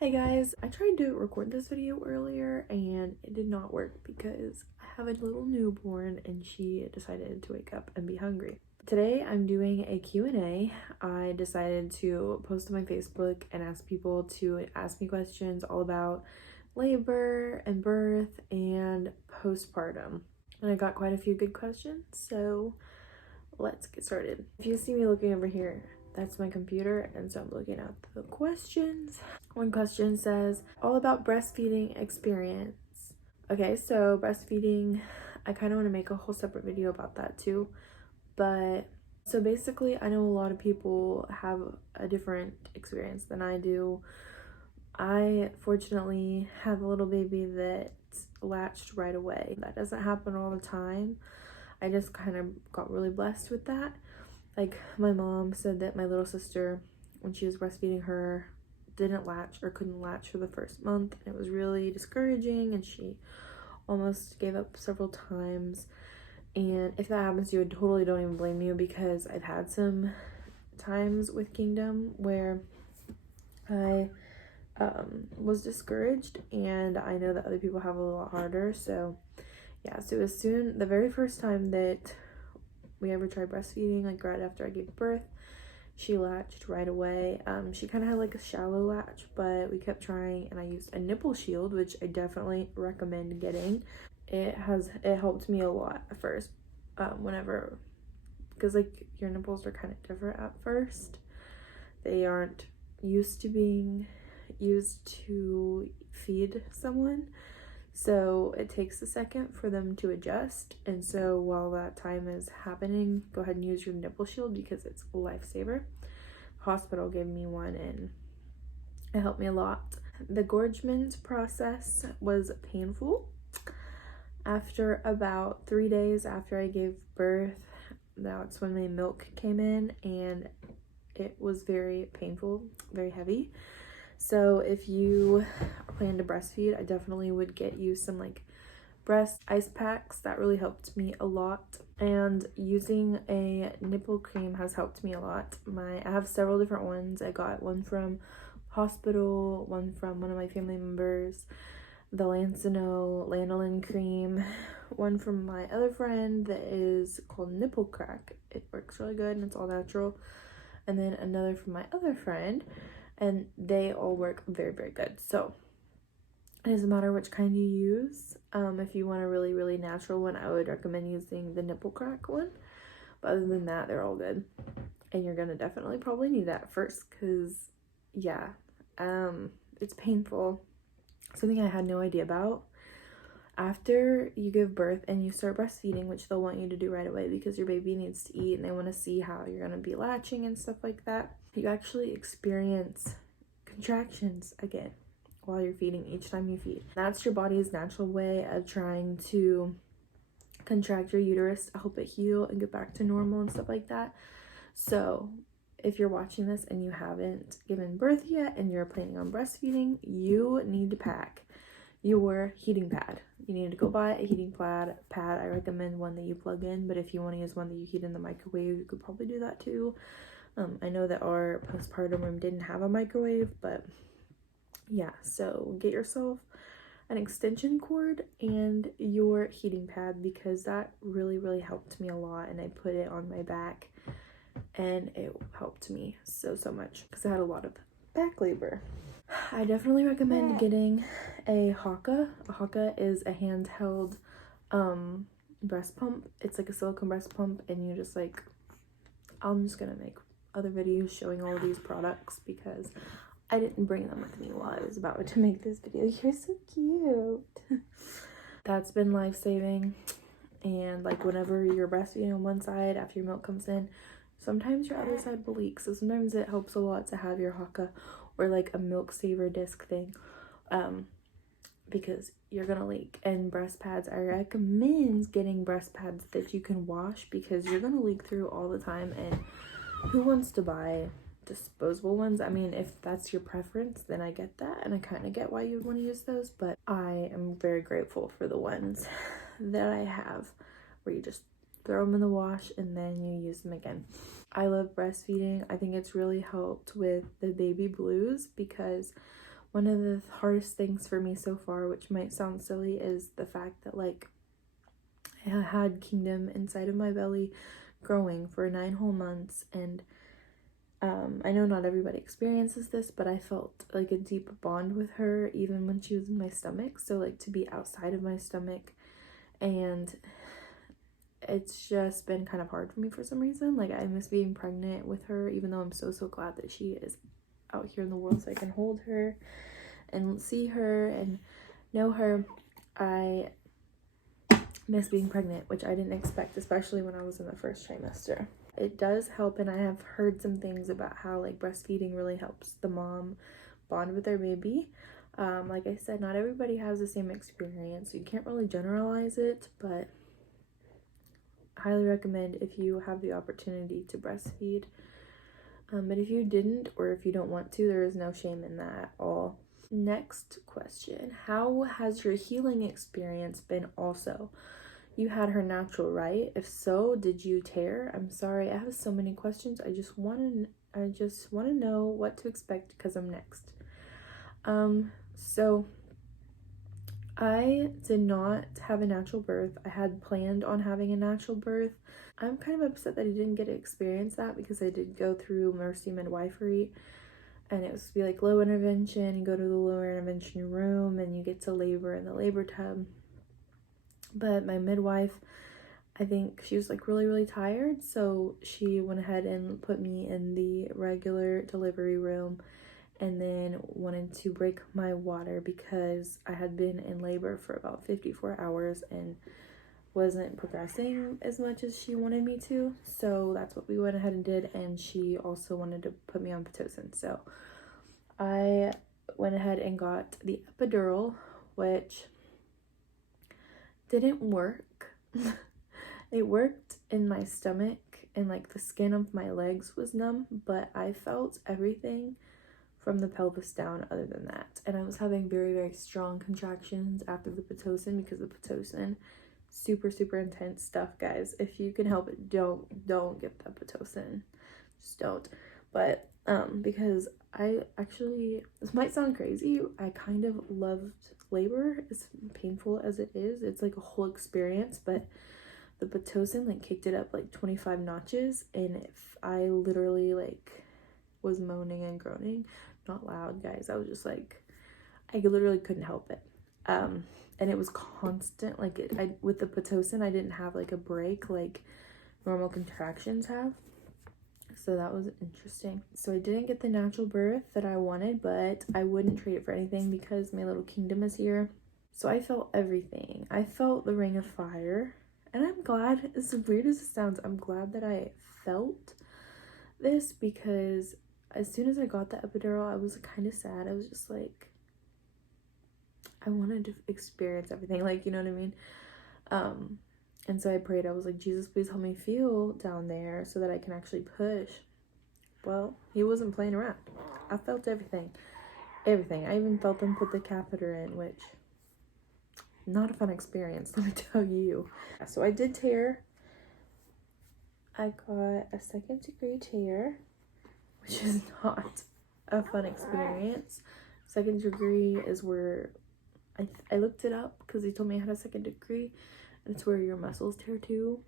Hey guys, I tried to record this video earlier and it did not work because I have a little newborn and she decided to wake up and be hungry. Today I'm doing a Q&A. I decided to post on my Facebook and ask people to ask me questions all about labor and birth and postpartum. And I got quite a few good questions, so let's get started. If you see me looking over here, that's my computer, and so I'm looking at the questions. One question says, all about breastfeeding experience. Okay, so breastfeeding, I kind of want to make a whole separate video about that too. But so basically, I know a lot of people have a different experience than I do. I fortunately have a little baby that latched right away. That doesn't happen all the time. I just kind of got really blessed with that. Like, my mom said that my little sister, when she was breastfeeding her, didn't latch or couldn't latch for the first month. And it was really discouraging and she almost gave up several times. And if that happens to you, I totally don't even blame you, because I've had some times with Kingdom where I was discouraged, and I know that other people have a lot harder. So yeah, so as soon, the very first time that we ever tried breastfeeding, like right after I gave birth, she latched right away. She kind of had like a shallow latch, but we kept trying, and I used a nipple shield, which I definitely recommend getting. It helped me a lot at first, whenever, because like your nipples are kind of different at first. They aren't used to being used to feed someone. So it takes a second for them to adjust. And so while that time is happening, go ahead and use your nipple shield because it's a lifesaver. Hospital gave me one and it helped me a lot. The gorgement process was painful. After about 3 days after I gave birth, that's when my milk came in, and it was very painful, very heavy. So if you plan to breastfeed, I definitely would get you some like breast ice packs. That really helped me a lot. And using a nipple cream has helped me a lot. I have several different ones. I got one from hospital, one from one of my family members, the Lancino lanolin cream, one from my other friend that is called Nipple Crack. It works really good and it's all natural. And then another from my other friend, and they all work very, very good. So it doesn't matter which kind you use. If you want a really, really natural one, I would recommend using the Nipple Crack one. But other than that, they're all good. And you're gonna definitely probably need that first, because yeah, it's painful. Something I had no idea about. After you give birth and you start breastfeeding, which they'll want you to do right away because your baby needs to eat and they want to see how you're going to be latching and stuff like that, you actually experience contractions again while you're feeding each time you feed. That's your body's natural way of trying to contract your uterus to help it heal and get back to normal and stuff like that. So if you're watching this and you haven't given birth yet and you're planning on breastfeeding, you need to pack your heating pad. You need to go buy a heating pad. I recommend one that you plug in, but if you want to use one that you heat in the microwave, you could probably do that too. I know that our postpartum room didn't have a microwave, but yeah, so get yourself an extension cord and your heating pad, because that really, really helped me a lot, and I put it on my back and it helped me so much because I had a lot of back labor. I definitely recommend getting a Xoxo. A Xoxo is a handheld breast pump. It's like a silicone breast pump, and you just like, I'm just gonna make other videos showing all of these products because I didn't bring them with me while I was about to make this video. You're so cute. That's been life-saving. And like whenever you're breastfeeding on one side after your milk comes in, sometimes your other side will leak, so sometimes it helps a lot to have your Xoxo or like a milk saver disc thing, because you're gonna leak. And breast pads, I recommend getting breast pads that you can wash, because you're gonna leak through all the time, and who wants to buy disposable ones? I mean, if that's your preference, then I get that, and I kind of get why you would want to use those, but I am very grateful for the ones that I have where you just throw them in the wash and then you use them again. I love breastfeeding. I think it's really helped with the baby blues, because One of the hardest things for me so far, which might sound silly, is the fact that like I had kingdom inside of my belly growing for 9 whole months, and I know not everybody experiences this, but I felt like a deep bond with her even when she was in my stomach. So like to be outside of my stomach, and it's just been kind of hard for me for some reason. Like I miss being pregnant with her, even though I'm so glad that she is out here in the world so I can hold her and see her and know her. I miss being pregnant, which I didn't expect, especially when I was in the first trimester. It does help, and I have heard some things about how like breastfeeding really helps the mom bond with their baby. Like I said, not everybody has the same experience, so you can't really generalize it, but I highly recommend if you have the opportunity to breastfeed. But if you didn't, or if you don't want to, there is no shame in that at all. Next question: how has your healing experience been also? You had her natural, right? If so, did you tear? I'm sorry, I have so many questions. I just want to know what to expect because I'm next. So I did not have a natural birth. I had planned on having a natural birth. I'm kind of upset that I didn't get to experience that because I did go through Mercy Midwifery, and it was to be like low intervention. You go to the lower intervention room and you get to labor in the labor tub. But my midwife, I think she was like really tired, so she went ahead and put me in the regular delivery room and then wanted to break my water because I had been in labor for about 54 hours and wasn't progressing as much as she wanted me to. So that's what we went ahead and did, and she also wanted to put me on Pitocin. So I went ahead and got the epidural, which didn't work. It worked in my stomach and like the skin of my legs was numb, but I felt everything from the pelvis down other than that. And I was having very strong contractions after the Pitocin because the Pitocin, super intense stuff, guys. If you can help it, don't get the Pitocin. Just don't. But because I actually, this might sound crazy, I kind of loved labor, as painful as it is. It's like a whole experience, but the Pitocin like kicked it up like 25 notches, and if I literally like was moaning and groaning, not loud, guys. I was just like, I literally couldn't help it. And it was constant. Like with the Pitocin, I didn't have like a break like normal contractions have. So that was interesting. So I didn't get the natural birth that I wanted, but I wouldn't trade it for anything because my little kingdom is here. So I felt everything. I felt the ring of fire. And I'm glad, as weird as it sounds, I'm glad that I felt this because as soon as I got the epidural, I was kind of sad. I was just like, I wanted to experience everything, like, you know what I mean? And so I prayed. I was like, Jesus, please help me feel down there so that I can actually push. Well, he wasn't playing around. I felt everything. Everything. I even felt them put the catheter in, which, not a fun experience, let me tell you. So I did tear. I got a 2nd degree tear, which is not a fun experience. 2nd degree is where I looked it up because he told me I had a 2nd degree, and it's where your muscles tear too,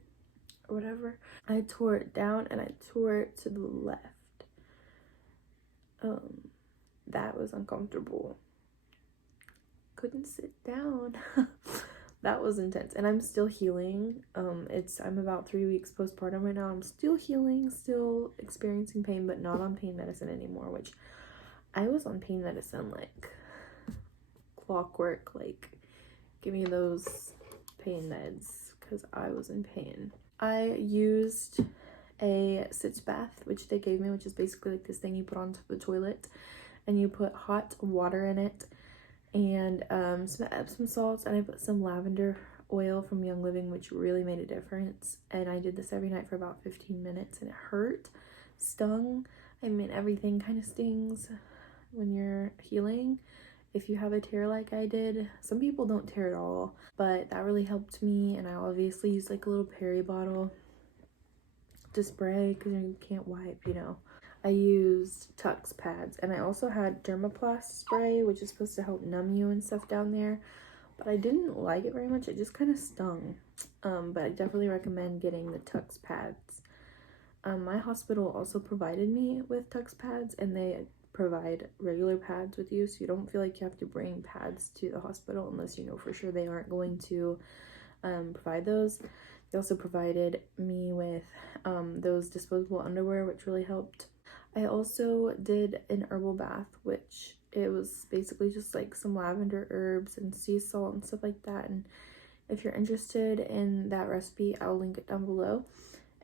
or whatever. I tore it down and I tore it to the left. That was uncomfortable. Couldn't sit down. That was intense, and I'm still healing. I'm about 3 weeks postpartum right now. I'm still healing, still experiencing pain, but not on pain medicine anymore, which I was on pain medicine like clockwork. Like, give me those pain meds because I was in pain. I used a sitz bath, which they gave me, which is basically like this thing you put onto the toilet and you put hot water in it and some Epsom salts, and I put some lavender oil from Young Living, which really made a difference. And I did this every night for about 15 minutes, and it hurt, stung. I mean, everything kind of stings when you're healing. If you have a tear like I did, some people don't tear at all, but that really helped me. And I obviously used like a little Perry bottle to spray because you can't wipe, you know. I used Tux pads, and I also had Dermaplast spray, which is supposed to help numb you and stuff down there, but I didn't like it very much. It just kind of stung. But I definitely recommend getting the Tux pads. My hospital also provided me with Tux pads, and they provide regular pads with you, so you don't feel like you have to bring pads to the hospital unless you know for sure they aren't going to provide those. They also provided me with those disposable underwear, which really helped. I also did an herbal bath, which it was basically just like some lavender herbs and sea salt and stuff like that. And if you're interested in that recipe, I'll link it down below.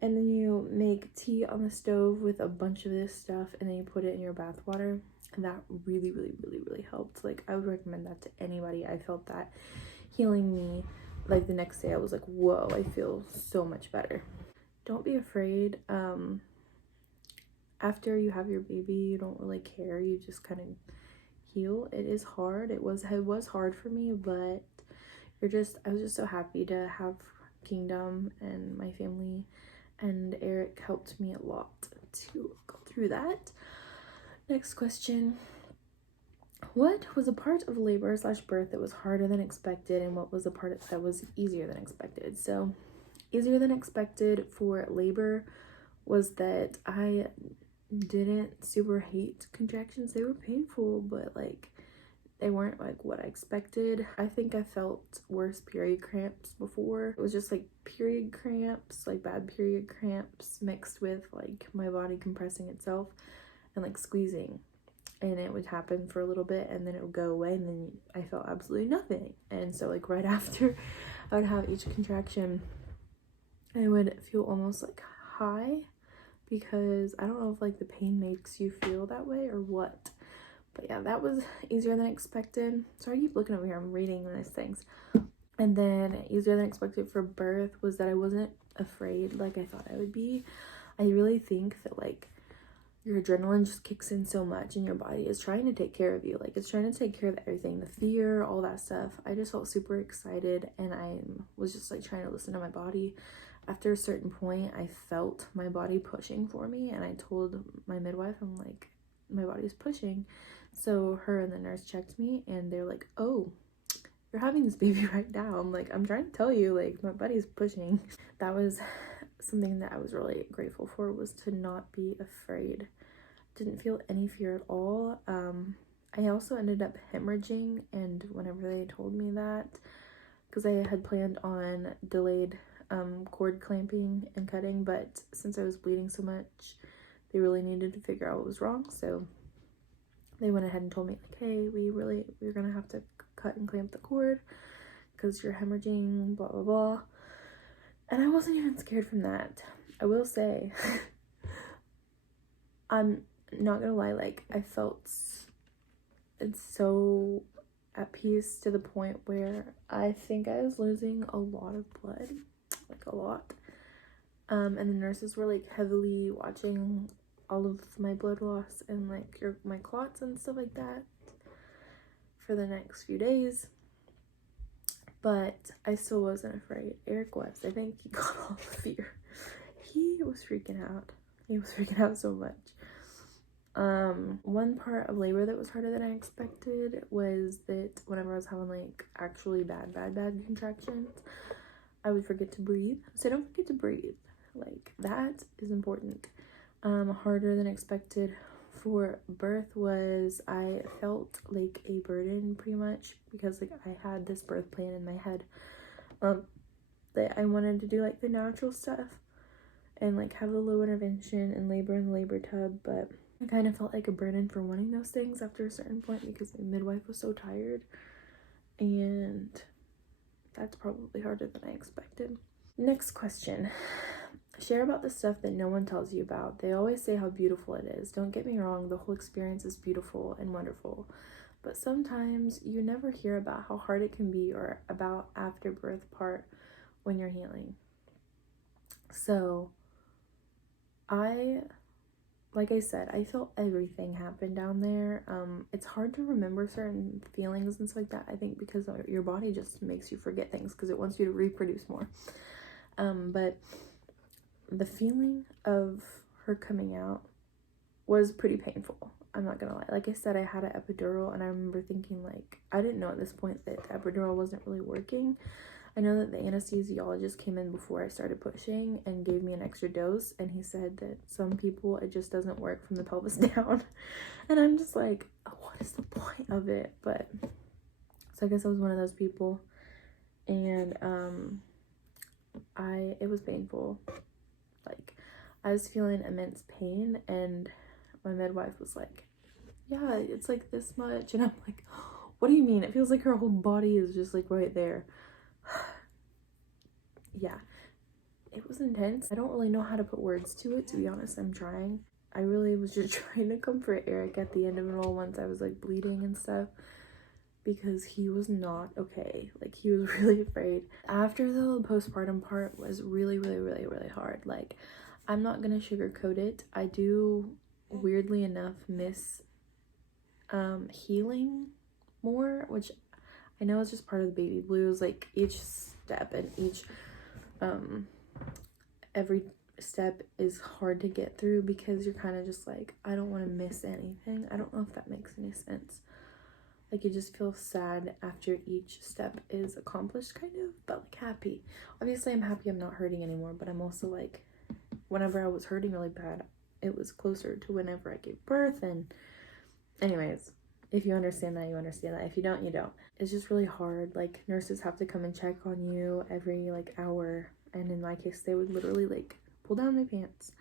And then you make tea on the stove with a bunch of this stuff, and then you put it in your bath water, and that really, really, really, really helped. Like, I would recommend that to anybody. I felt that healing me. Like, the next day I was like, whoa, I feel so much better. Don't be afraid. After you have your baby, you don't really care. You just kind of heal. It is hard. It was hard for me, but I was just so happy to have Kingdom and my family, and Eric helped me a lot to go through that. Next question. What was a part of labor/birth that was harder than expected, and what was a part that was easier than expected? So, easier than expected for labor was that I didn't super hate contractions. They were painful, but like they weren't like what I expected. I think I felt worse period cramps before. It was just like period cramps, like bad period cramps mixed with like my body compressing itself and like squeezing. And it would happen for a little bit, and then it would go away, and then I felt absolutely nothing. And so like right after I would have each contraction, I would feel almost like high, because I don't know if like the pain makes you feel that way or what. But yeah, that was easier than expected. Sorry, I keep looking over here. I'm reading these things. And then easier than expected for birth was that I wasn't afraid like I thought I would be. I really think that like your adrenaline just kicks in so much, and your body is trying to take care of you. Like, it's trying to take care of everything, the fear, all that stuff. I just felt super excited, and I was just like trying to listen to my body. After a certain point, I felt my body pushing for me, and I told my midwife, I'm like, my body's pushing. So her and the nurse checked me, and they're like, oh, you're having this baby right now. I'm like, I'm trying to tell you, like, my body's pushing. That was something that I was really grateful for, was to not be afraid. Didn't feel any fear at all. I also ended up hemorrhaging, and whenever they told me that, because I had planned on delayed cord clamping and cutting, but since I was bleeding so much, they really needed to figure out what was wrong, so they went ahead and told me, like, hey, we're gonna have to cut and clamp the cord because you're hemorrhaging, blah blah blah. And I wasn't even scared from that. I will say, I'm not gonna lie, like, I felt it's so at peace to the point where I think I was losing a lot of blood, like a lot. And the nurses were like heavily watching all of my blood loss and like my clots and stuff like that for the next few days. But I still wasn't afraid. Eric was. I think he got all the fear. He was freaking out. He was freaking out so much. One part of labor that was harder than I expected was that whenever I was having like actually bad contractions, I would forget to breathe. So don't forget to breathe. Like, that is important. Harder than expected for birth was I felt like a burden pretty much, because like I had this birth plan in my head that I wanted to do like the natural stuff and like have the low intervention and labor in the labor tub, but I kind of felt like a burden for wanting those things after a certain point because my midwife was so tired, and that's probably harder than I expected. Next question. Share about the stuff that no one tells you about. They always say how beautiful it is. Don't get me wrong, the whole experience is beautiful and wonderful, but sometimes you never hear about how hard it can be, or about after birth part when you're healing. So like I said, I felt everything happen down there. It's hard to remember certain feelings and stuff like that, I think, because your body just makes you forget things because it wants you to reproduce more. But the feeling of her coming out was pretty painful. I'm not gonna lie. Like I said, I had an epidural, and I remember thinking, like, I didn't know at this point that the epidural wasn't really working. I know that the anesthesiologist came in before I started pushing and gave me an extra dose, and he said that some people, it just doesn't work from the pelvis down. And I'm just like, oh, what is the point of it? But so I guess I was one of those people, and it was painful. Like, I was feeling immense pain, and my midwife was like, yeah, it's like this much. And I'm like, what do you mean? It feels like her whole body is just like right there. Yeah, it was intense. I don't really know how to put words to it, to be honest. I'm trying. I really was just trying to comfort Eric at the end of it all once I was like bleeding and stuff, because he was not okay. Like, he was really afraid. After the postpartum part was really, really, really, really hard. Like, I'm not gonna sugarcoat it. I do, weirdly enough, miss healing more, which I know is just part of the baby blues. Like, each step and each every step is hard to get through, because you're kind of just like, I don't want to miss anything. I don't know if that makes any sense. Like, you just feel sad after each step is accomplished, kind of, but like happy. Obviously, I'm happy I'm not hurting anymore, but I'm also like, whenever I was hurting really bad, it was closer to whenever I gave birth. And anyways, if you understand that, you understand that. If you don't, you don't. It's just really hard. Like, nurses have to come and check on you every like hour, and in my case, they would literally like pull down my pants,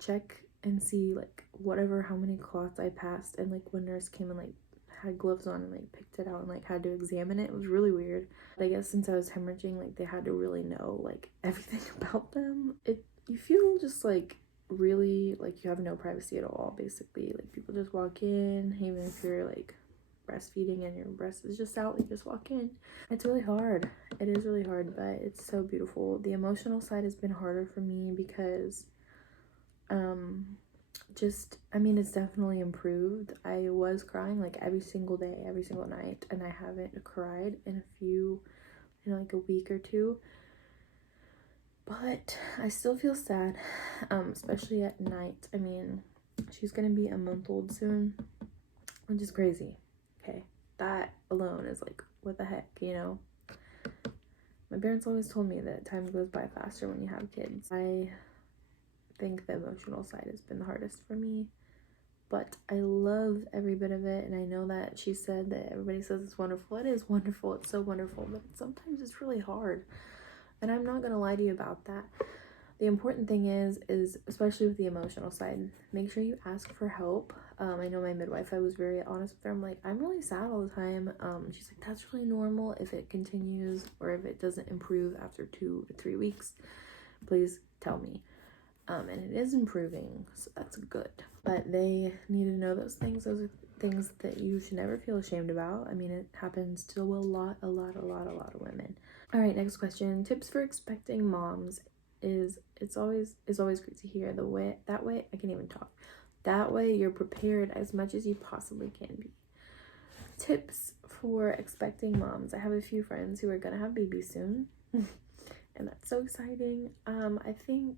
check and see like whatever, how many clots I passed. And like, when nurse came and like had gloves on and like picked it out and like had to examine it, it was really weird. But I guess since I was hemorrhaging, like, they had to really know like everything about them. You feel just like really like you have no privacy at all, basically. Like, people just walk in, even if you're like breastfeeding and your breast is just out, like, just walk in. It's really hard. It is really hard, but it's so beautiful. The emotional side has been harder for me because I mean, it's definitely improved. I was crying like every single day, every single night, and I haven't cried in like a week or two. But I still feel sad, especially at night. I mean, she's gonna be a month old soon, which is crazy. Okay, that alone is like, what the heck, you know? My parents always told me that time goes by faster when you have kids. I think the emotional side has been the hardest for me, but I love every bit of it. And I know that she said that everybody says it's wonderful. It is wonderful. It's so wonderful, but sometimes it's really hard. And I'm not gonna lie to you about that. The important thing is especially with the emotional side, make sure you ask for help. I know my midwife, I was very honest with her. I'm like, I'm really sad all the time. She's like, that's really normal. If it continues or if it doesn't improve after 2 to 3 weeks, please tell me. And it is improving, so that's good. But they need to know those things. Those are things that you should never feel ashamed about. I mean, it happens to a lot of women. All right, next question. Tips for expecting moms is always great to hear. That way I can even talk. That way you're prepared as much as you possibly can be. Tips for expecting moms. I have a few friends who are gonna have babies soon, and that's so exciting. I think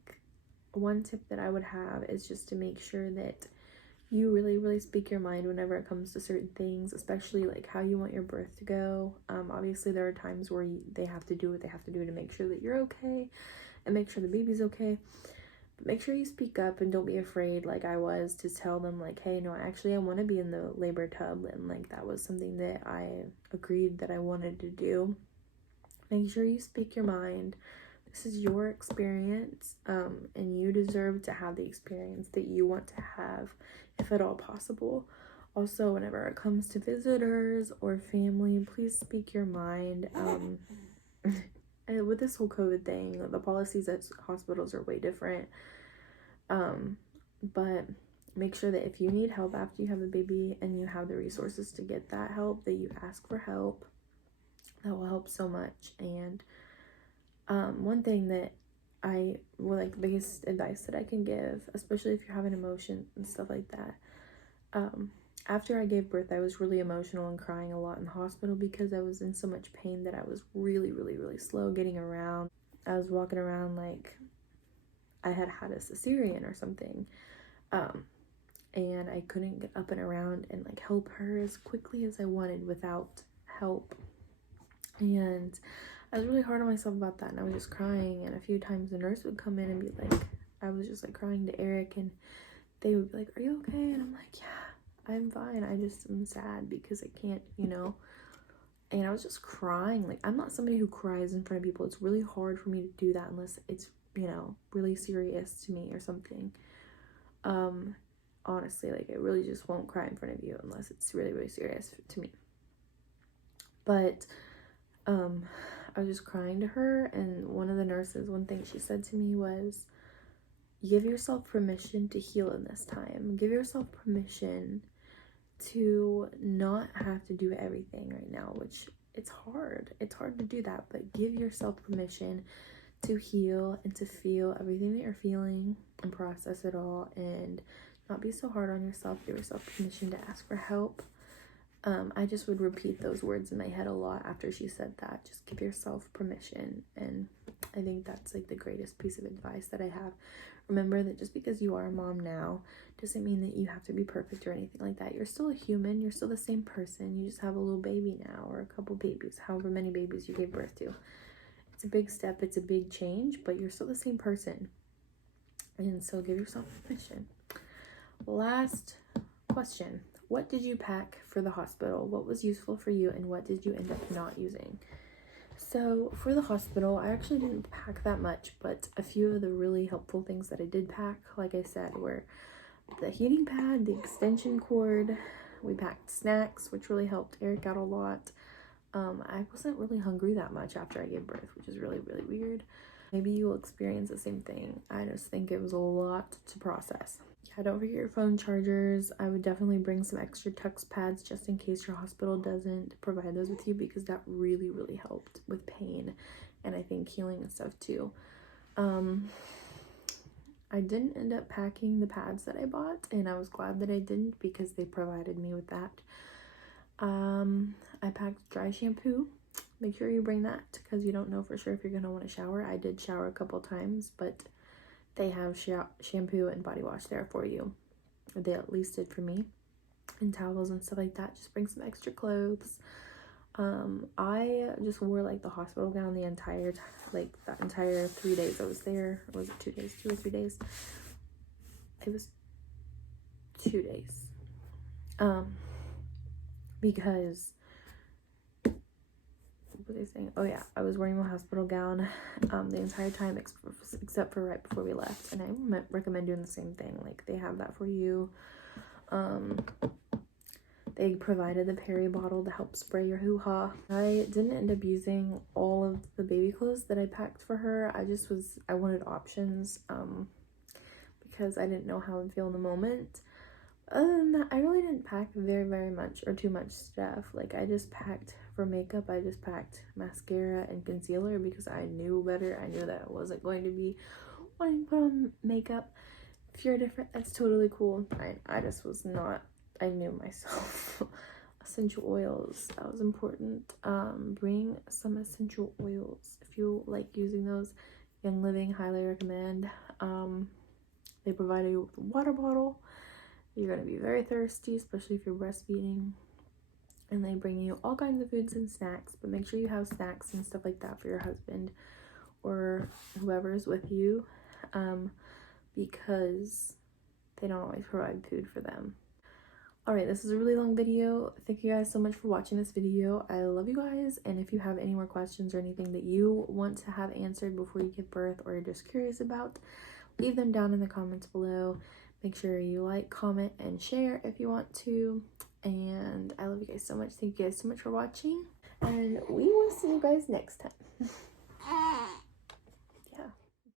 one tip that I would have is just to make sure that you really speak your mind whenever it comes to certain things, especially like how you want your birth to go. Obviously there are times where they have to do what they have to do to make sure that you're okay and make sure the baby's okay. But make sure you speak up and don't be afraid, like I was, to tell them like, hey, no, actually I want to be in the labor tub, and like that was something that I agreed that I wanted to do. Make sure you speak your mind. This is your experience, and you deserve to have the experience that you want to have, if at all possible. Also, whenever it comes to visitors or family, please speak your mind. And with this whole COVID thing, the policies at hospitals are way different. But make sure that if you need help after you have a baby and you have the resources to get that help, that you ask for help. That will help so much. And one thing that the biggest advice that I can give, especially if you're having emotion and stuff like that, after I gave birth, I was really emotional and crying a lot in the hospital because I was in so much pain that I was really slow getting around. I was walking around like I had a cesarean or something. and I couldn't get up and around and like help her as quickly as I wanted without help. And I was really hard on myself about that, and I was just crying, and a few times the nurse would come in and be like, I was just like crying to Eric, and they would be like, are you okay? And I'm like, yeah, I'm fine. I just am sad because I can't, and I was just crying. Like, I'm not somebody who cries in front of people. It's really hard for me to do that unless it's, really serious to me or something. Honestly, like, I really just won't cry in front of you unless it's really, really serious to me. But, I was just crying to her, and one of the nurses, one thing she said to me was, give yourself permission to heal in this time. Give yourself permission to not have to do everything right now, which it's hard. It's hard to do that, but give yourself permission to heal and to feel everything that you're feeling and process it all, and not be so hard on yourself. Give yourself permission to ask for help. I just would repeat those words in my head a lot after she said that. Just give yourself permission. And I think that's like the greatest piece of advice that I have. Remember that just because you are a mom now doesn't mean that you have to be perfect or anything like that. You're still a human. You're still the same person. You just have a little baby now, or a couple babies, however many babies you gave birth to. It's a big step. It's a big change, but you're still the same person. And so give yourself permission. Last question. What did you pack for the hospital? What was useful for you, and what did you end up not using? So for the hospital, I actually didn't pack that much, but a few of the really helpful things that I did pack, like I said, were the heating pad, the extension cord. We packed snacks, which really helped Eric out a lot. I wasn't really hungry that much after I gave birth, which is really, really weird. Maybe you will experience the same thing. I just think it was a lot to process. Yeah, don't forget your phone chargers. I would definitely bring some extra tux pads just in case your hospital doesn't provide those with you, because that really, really helped with pain and I think healing and stuff too. I didn't end up packing the pads that I bought, and I was glad that I didn't because they provided me with that. I packed dry shampoo. Make sure you bring that because you don't know for sure if you're going to want to shower. I did shower a couple times, but they have shampoo and body wash there for you. Or they at least did for me. And towels and stuff like that. Just bring some extra clothes. I just wore like the hospital gown the entire time, like that entire 3 days I was there. Or was it 2 days? 2 or 3 days? It was 2 days. Because what was I saying? Oh yeah, I was wearing my hospital gown the entire time except for right before we left, and I recommend doing the same thing. Like, they have that for you. They provided the Perry bottle to help spray your hoo-ha. I didn't end up using all of the baby clothes that I packed for her. I wanted options because I didn't know how I'd feel in the moment. Other than that, I really didn't pack very, very much or too much stuff. Like, I just packed for makeup. I just packed mascara and concealer because I knew better. I knew that I wasn't going to be wanting to put on makeup. If you're different, that's totally cool. I just was not. I knew myself. Essential oils, that was important. Bring some essential oils if you like using those. Young Living, highly recommend. They provide you with a water bottle. You're going to be very thirsty, especially if you're breastfeeding. And they bring you all kinds of foods and snacks, but make sure you have snacks and stuff like that for your husband or whoever's with you, because they don't always provide food for them. Alright, this is a really long video. Thank you guys so much for watching this video. I love you guys, and if you have any more questions or anything that you want to have answered before you give birth or you're just curious about, leave them down in the comments below. Make sure you like, comment, and share if you want to. And I love you guys so much. Thank you guys so much for watching. And we will see you guys next time.